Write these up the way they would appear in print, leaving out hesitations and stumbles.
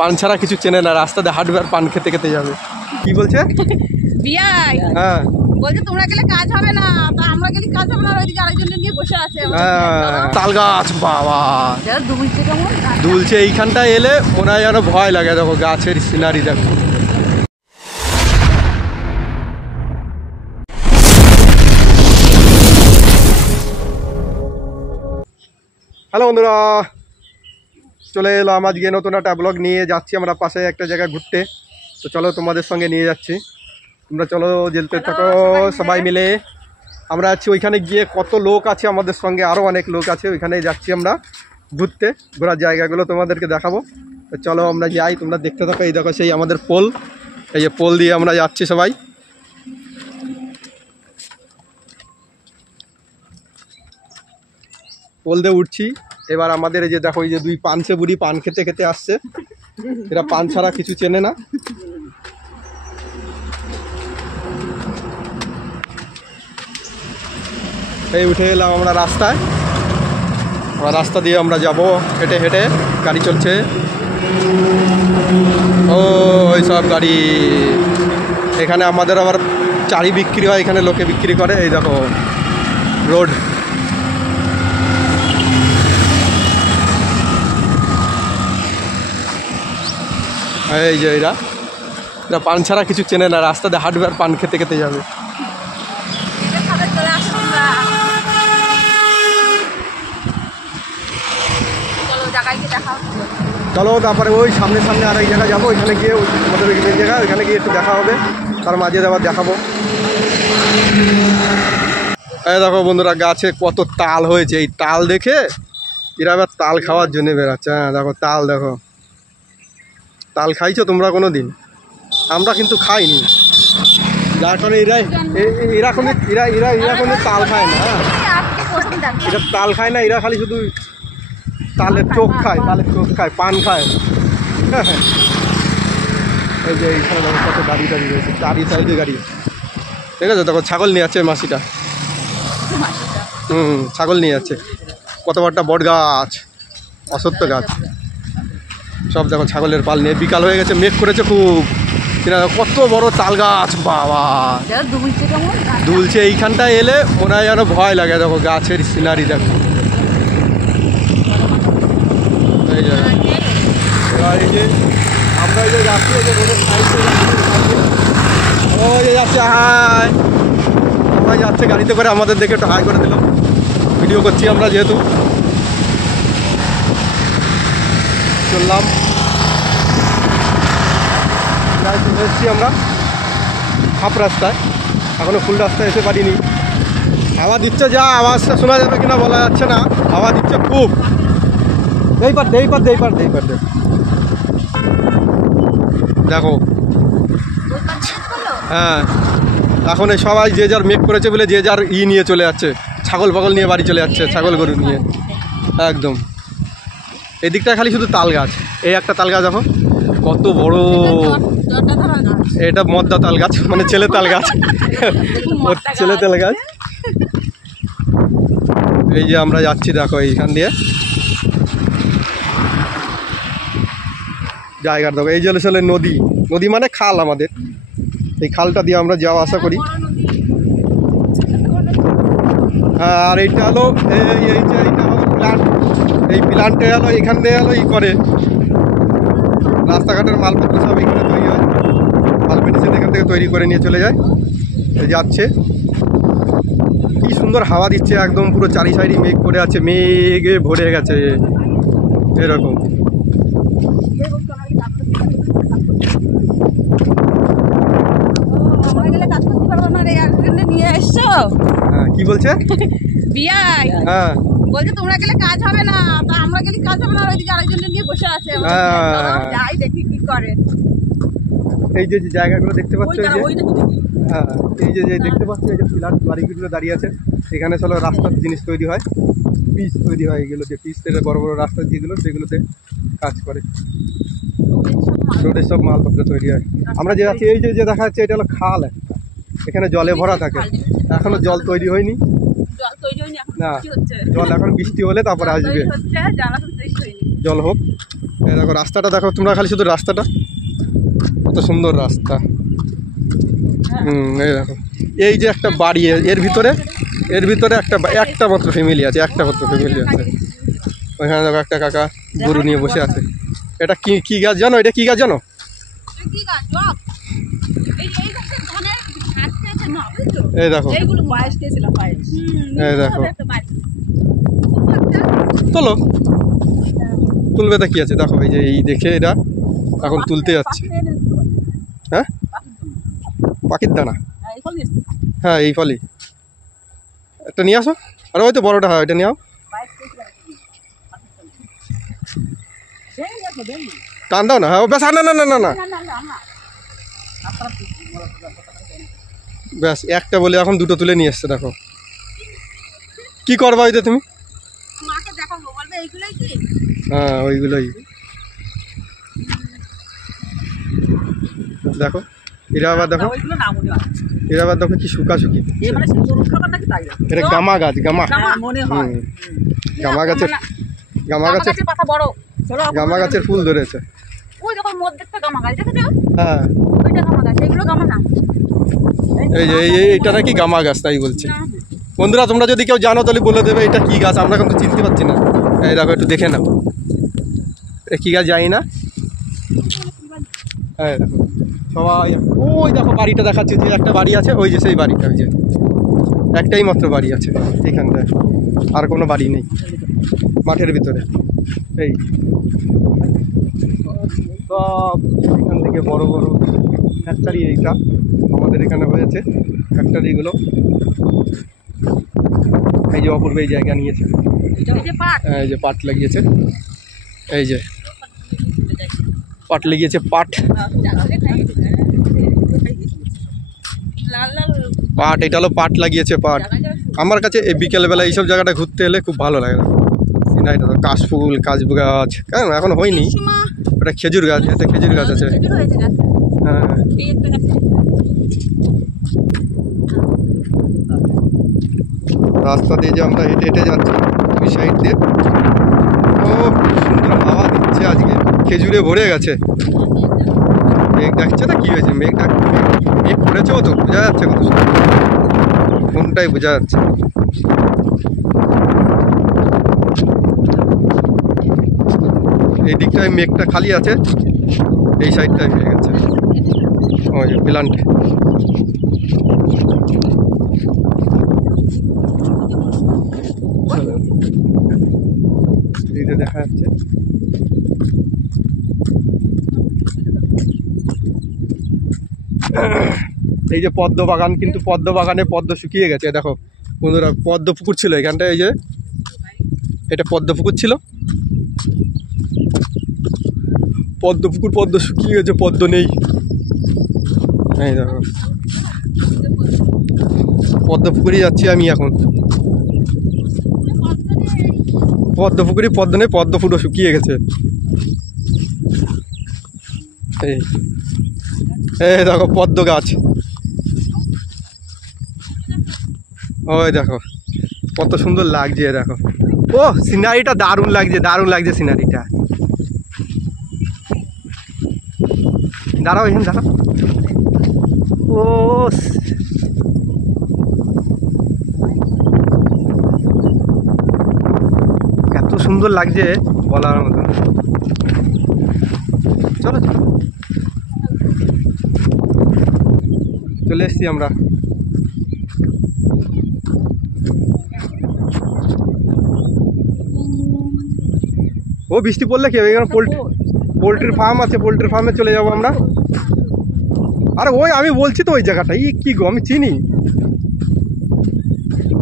পান ছাড়া কিছু চেনে না, রাস্তাতে হাঁটবে আর পান খেতে খেতে যাবে। কি বলছে বিয়াই? হ্যাঁ বলছে তোমরা গেলে কাজ হবে না, তা আমরা গেলে কাজ হবে না, ওইদিকে আরেকজন নিয়ে বসে আছে। তাল গাছ বাবা দুলছে কেমন দুলছে, এইখানটায় এলে মনে হয় যেন ভয় লাগে। দেখো গাছের সিনারি দেখো। হ্যালো বন্ধুরা, চলে এলাম আজকে নতুন একটা ব্লগ নিয়ে। যাচ্ছি আমরা পাশে একটা জায়গায় ঘুরতে, তো চলো তোমাদের সঙ্গে নিয়ে যাচ্ছি। তোমরা চলো যেতে থাকো সবাই মিলে। আমরা আছি ওইখানে গিয়ে, কত লোক আছে আমাদের সঙ্গে, আরও অনেক লোক আছে। ওইখানে যাচ্ছি আমরা ঘুরতে, ঘোরার জায়গাগুলো তোমাদেরকে দেখাবো। তো চলো আমরা যাই, তোমরা দেখতে থাকো। এই দেখো সেই আমাদের পোল, এই যে পোল দিয়ে আমরা যাচ্ছি সবাই। পোল দিয়ে উঠছি এবার। আমাদের এই যে দেখো, এই যে দুই পানসে বুড়ি পান খেতে খেতে আসছে। এরা পান ছাড়া কিছু চেনে না। এই উঠে এলাম আমরা রাস্তায়। আবার রাস্তা দিয়ে আমরা যাব হেঁটে হেঁটে, গাড়ি চলছে। ও ওই সব গাড়ি। এখানে আমাদের আবার চারি বিক্রি হয়, এখানে লোকে বিক্রি করে। এই দেখো রোড, এই যে এরা পান ছাড়া কিছু চেনে না, রাস্তাতে হাঁটবে আর পান খেতে খেতে যাবে। চলো তারপরে ওই সামনে সামনে আর এক জায়গায় যাবো, ওইখানে গিয়ে আমাদের ওই জায়গা, ওইখানে গিয়ে একটু দেখা হবে, তার মাঝে আবার দেখাবো। এই দেখো বন্ধুরা, গাছে কত তাল হয়েছে। এই তাল দেখে এরা আবার তাল খাওয়ার জন্য বেরাচ্ছে। হ্যাঁ দেখো তাল, দেখো তাল খাইছো তোমরা কোনো দিন? আমরা কিন্তু খাইনি, যার কারণে এরা কোনো তাল খায় না। এরা তাল খায় না, এরা খালি শুধু তালের চোখ খায়, তালের চোখ খায়, পান খায়। এই যে এইখানে দেখো কত গাড়ি টাড়ি রয়েছে, চারি সাইডে গাড়ি। ঠিক আছে, দেখো ছাগল নিয়ে যাচ্ছে মাসিটা। ছাগল নিয়ে যাচ্ছে। কত বড়টা বট গাছ, অসত্য গাছ সব। দেখো ছাগলের পাল নিয়ে। বিকাল হয়ে গেছে, মেঘ করেছে খুব। কত বড় তাল গাছ বাবা দুলছে। এইখানটায় এলে মনে হয় যেন ভয় লাগে। দেখো গাছের সিনারি দেখো। এই যে এই যে আমরা এই যে যাচ্ছি, এই যে রোডের সাইডে ওই যে যাচ্ছে, হাই সবাই যাচ্ছে গাড়িতে করে। আমাদের দেখে একটু হাই করে দিল, ভিডিও করছি আমরা যেহেতু। চললাম, এসেছি আমরা হাফ রাস্তায়, এখনও ফুল রাস্তায় এসে পারিনি। হাওয়া দিচ্ছে, যা আওয়াজটা শোনা যাবে কিনা বলা যাচ্ছে না, হাওয়া দিচ্ছে খুব। দেখো হ্যাঁ, এখন এই সবাই যে যার মেঘ করেছে বলে যে যার নিয়ে চলে যাচ্ছে, ছাগল পাগল নিয়ে বাড়ি চলে যাচ্ছে, ছাগল গরু নিয়ে একদম। এদিকটা খালি শুধু তাল গাছ। এই একটা তাল গাছ দেখো কত বড়, এটা মদ্দা তাল গাছ, মানে ছেলে তাল গাছ, ছেলে তাল গাছ। এই যে আমরা যাচ্ছি দেখো এইখান দিয়ে, জায়গার দেখো। এই যে আসলে নদী, নদী মানে খাল আমাদের। এই খালটা দিয়ে আমরা যাওয়া আসা করি। আর এইটা হলো এইটা হলো প্ল্যান্ট। এই প্ল্যান্টে হলো এখান দিয়ে হলো করে রাস্তাঘাটের মালপত্র সব এখানে তৈরি হয়। মাল মেডিসিন এখান থেকে তৈরি করে নিয়ে চলে যায়। যাচ্ছে, কি সুন্দর হাওয়া দিচ্ছে একদম। পুরো চারি সাইডে মেঘ করে আছে, মেঘে ভরে গেছে এরকম। হ্যাঁ কি বলছে বিয়াই? হ্যাঁ বলছে তোমরা গেলে কাজ হবে না, তা আমরা গেলে কাজ হবে না, ওইদিকে আরেকজন নিয়ে বসে আছে। যাই দেখি কি করে। এই যে জায়গাগুলো দেখতে পাচ্ছ, এই যে হ্যাঁ এই যে দেখতে পাচ্ছ, এই যে ফ্ল্যাট বাড়িগুলো দাঁড়িয়ে আছে, এখানে চলো রাস্তার জিনিস তৈরি হয়, পিচ তৈরি হয়। এগুলো যে পিচ থেকে বড় বড় রাস্তা যেগুলো, সেগুলোতে কাজ করে, রোডের সব মালপত্র তৈরি হয়। আমরা যে আছি, এই যে দেখা যাচ্ছে, এটা হলো খাল একটা, এখানে জলে ভরা থাকে। এখনো জল তৈরি হয়নি না, জল এখন বৃষ্টি হলে তারপরে আসবে। জল হোক, এই দেখো রাস্তাটা দেখো তোমরা, খালি শুধু রাস্তাটা, কত সুন্দর রাস্তা। এই দেখো এই যে একটা বাড়ি, এর ভিতরে একটা মাত্র ফ্যামিলি আছে, একটা মাত্র ফ্যামিলি আছে। ওইখানে দেখো একটা কাকা গরু নিয়ে বসে আছে। এটা কি গাছ জানো? এটা কি গাছ জানো? এই দেখো, এই দেখো, চলো তুলবে তা কি আছে, দেখো এই যে এই দেখে এটা এখন তুলতে যাচ্ছে। হ্যাঁ পাখির দানা, হ্যাঁ এই ফলই একটা নিয়ে আসো। আরে ওই তো বড়টা, হয় ওইটা নিয়ে আও, টান দাও না। হ্যাঁ ব্যাস, না না না না না ব্যাস, একটা বলে এখন দুটো তুলে নিয়ে এসছে। দেখো কি করবা ওইটা তুমি? হ্যাঁ ওইগুলোই দেখো। এরা আবার দেখো, এরা আবার দেখো কি শুকাশুকি। এটা গামা গাছ, গামা গামা গাছের ফুল ধরেছে। হ্যাঁ এই যে এইটা নাকি গামা গাছ, তাই বলছে। বন্ধুরা তোমরা যদি কেউ জানো তাহলে বলে দেবে এটা কি গাছ, আমরা কিন্তু চিনতে পারছি না। এই দেখো একটু দেখে নাও, এটা কি গাছ জানি না। হ্যাঁ দেখো সবাই, ওই দেখো বাড়িটা দেখাচ্ছে, যে একটা বাড়ি আছে, ওই যে সেই বাড়িটা, ওই যে একটাই মাত্র বাড়ি আছে এখানটায়, আর কোনো বাড়ি নেই মাঠের ভিতরে। এই সব এখান থেকে বড় বড় ফ্যাক্টরি, এইটা আমাদের এখানে হয়েছে ফ্যাক্টরিগুলো। এই যে অপূর্ব এই জায়গা নিয়েছে, এই যে পাট লাগিয়েছে, এই যে পাট লাগিয়েছে, পাট পাট এটা হলো পাট লাগিয়েছে, পাট। আমার কাছে এই বিকেলবেলা এইসব জায়গাটা ঘুরতে এলে খুব ভালো লাগে। এটা তো কাশফুল, কাশবু গাছ, কেন এখন হয়নি, ওটা খেজুর গাছ, এতে খেজুর গাছ আছে। হ্যাঁ রাস্তা দিয়ে যে আমরা হেঁটে হেঁটে যাচ্ছি দুই সাইড দিয়ে, ও সুন্দর হাওয়া দিচ্ছে আজকে, খেজুরে ভরে গেছে। মেঘ ডাকছে না, কি হয়েছে মেঘ মেঘ পড়েছেও তো, বোঝা যাচ্ছে কত সুন্দর, কোনটাই বোঝা যাচ্ছে। এই দিকটায় মেঘটা খালি আছে, এই সাইডটায় মেঘ আছে, ওই যে প্লান্ট। এইটা দেখা যাচ্ছে, এই যে পদ্ম বাগান, কিন্তু পদ্ম বাগানে পদ্ম শুকিয়ে গেছে। দেখো বন্ধুরা, পদ্ম পুকুর ছিল এখানটায়, এই যে এটা পদ্ম পুকুর ছিল, পদ্ম পুকুর, পদ্ম শুকিয়ে গেছে, পদ্ম নেই। এই দেখো পদ্ম পুকুরে যাচ্ছি আমি এখন, পদ্ম পুকুরে পদ্ম নেই, পদ্ম ফুটো শুকিয়ে গেছে। এই দেখো পদ্ম গাছ, ওই দেখো কত সুন্দর লাগছে। দেখো ও সিনারিটা দারুণ লাগছে, দারুণ লাগছে সিনারিটা। দাঁড়াও এখানে, দাঁড়াও। ও এত সুন্দর লাগছে বলার মতন। চলো চলে এসছি আমরা। ও বৃষ্টি পড়লে কি এখানে পোলট্রির ফার্ম আছে, পোলট্রির ফার্মে চলে যাবো আমরা। আরে ওই আমি বলছি তো ওই জায়গাটা, ই কি গো আমি চিনি।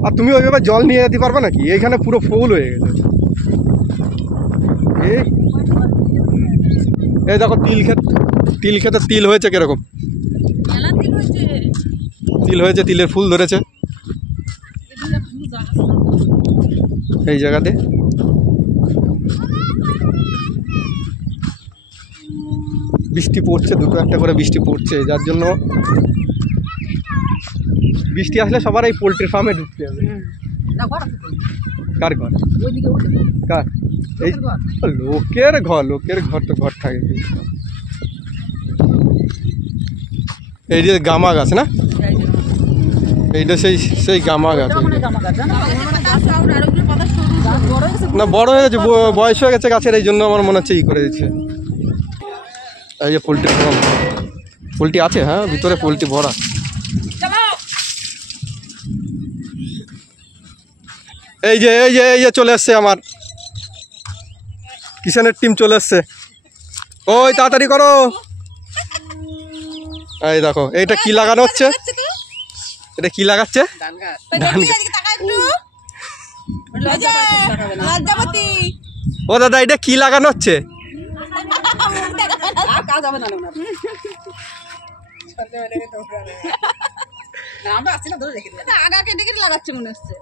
আর তুমি ওইভাবে জল নিয়ে যেতে পারবে নাকি? এইখানে পুরো ফুল হয়ে গেছে। এই দেখো তিল খেতে তিল হয়েছে কিরকম, তিল হয়েছে, তিলের ফুল ধরেছে এই জায়গাতে। বৃষ্টি পড়ছে, দুটো একটা করে বৃষ্টি পড়ছে, যার জন্য বৃষ্টি আসলে সবার এই পোলট্রি ফার্মে ঢুকতে হবে। কার ঘর? কার? এই লোকের ঘর তো ঘর থাকে। এই যে গামা গাছ না, এইটা সেই গামা গাছ না, বড় হয়ে গেছে, বয়স হয়ে গেছে গাছের, এই জন্য আমার মনে হচ্ছে ই করে দিচ্ছে। এই যে পোলট্রি ফার্ম, পোলট্রি আছে, হ্যাঁ ভিতরে পোলট্রি ভরা। এই যে চলে এসছে আমার কিষানের টিম চলে এসছে। ওই তাড়াতাড়ি করো। এই দেখো এইটা কি লাগানো হচ্ছে, এটা কি লাগাচ্ছে? ও দাদা এটা কি লাগানো হচ্ছে?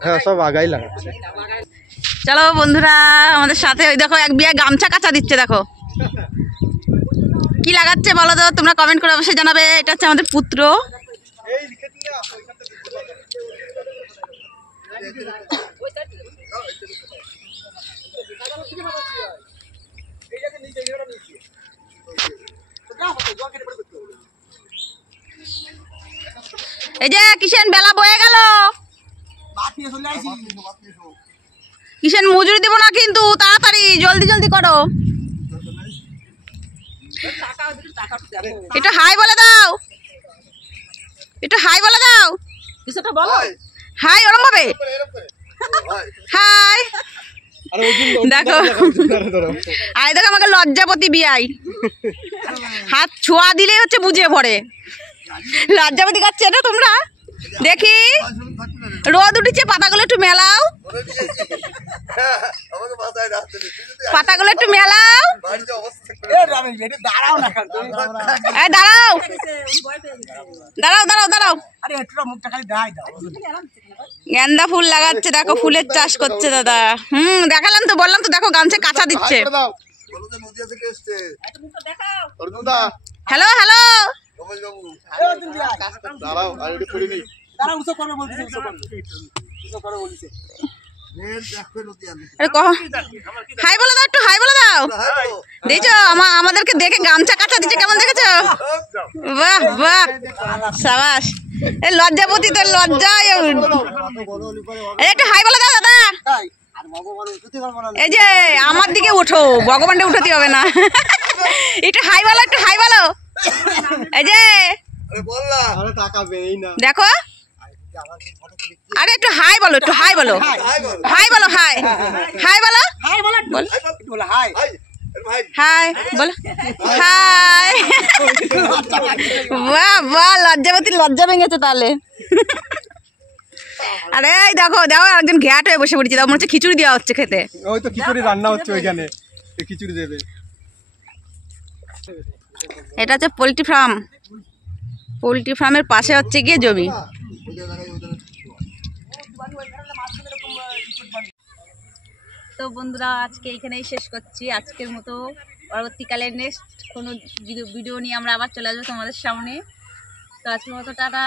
হ্যাঁ সব আগাই লাগাচ্ছে। চলো বন্ধুরা আমাদের সাথে, ওই দেখো এক বিয়ে গামছা কাচা দিচ্ছে, দেখো কি লাগাচ্ছে বলো তো, তোমরা কমেন্ট করে অবশ্যই জানাবে। এটা হচ্ছে আমাদের পুত্র। এই যে কিষেন বেলা বয়ে গেল, কিষেন মজুরি দিব না কিন্তু, তাড়াতাড়ি জলদি করো। একটু হাই বলে দাও, একটু হাই বলে দাও, কিছুটা বলো হাই, ওরম ভাবে হাই। দেখো আই দেখো আমাকে লজ্জাপতি বিয়াই, হাত ছোঁয়া দিলেই হচ্ছে বুঝিয়ে পড়ে। লজ্জাপতি গাছ এটা তোমরা দেখি, রোদ উঠেছে, পাতাগুলো একটু মেলাও, পাতাগুলো একটু মেলাও। দাঁড়াও, গেন্দা ফুল লাগাচ্ছে, দেখো ফুলের চাষ করছে দাদা। দেখালাম তো, বললাম তো, দেখো গামছা কাঁচা দিচ্ছে। হ্যালো হাই বলে দাও, একটু হাই বলে দাও। দেখছো আমাদেরকে দেখে গামছা কাঁচা দিচ্ছে, কেমন দেখেছো? বাহ বাহ, সাবাস। এই লজ্জাপতি তো লজ্জায়, একটু হাই বলে দাও দাদা। এই যে আমার দিকে উঠো, ভগবানটা উঠাতে হবে না। একটু হাই বলো, একটু হাই বলো। এই যে দেখো, আরে একটু হাই বলো, একটু হাই বলো, হাই বলো, হাই হাই বলো, হাই বলো, হাই। বাহ বাহ, লজ্জাপতি লজ্জা ভেঙেছে তাহলে। আরে এই দেখো একজন ঘ্যাট হয়ে বসে পড়েছে, মনে হচ্ছে খিচুড়ি দেওয়া হচ্ছে খেতে। ওই তো খিচুড়ি রান্না হচ্ছে ওইখানে, খিচুড়ি দেবে। এটা হচ্ছে পোলট্রি ফার্ম, পোলট্রি ফার্মের পাশে হচ্ছে গিয়ে জমি। তো বন্ধুরা আজকে এখানেই শেষ করছি আজকের মতো। পরবর্তীকালে নেক্সট কোনো ভিডিও নিয়ে আমরা আবার চলে আসবো তোমাদের সামনে। তো আজকের মতো টাটা।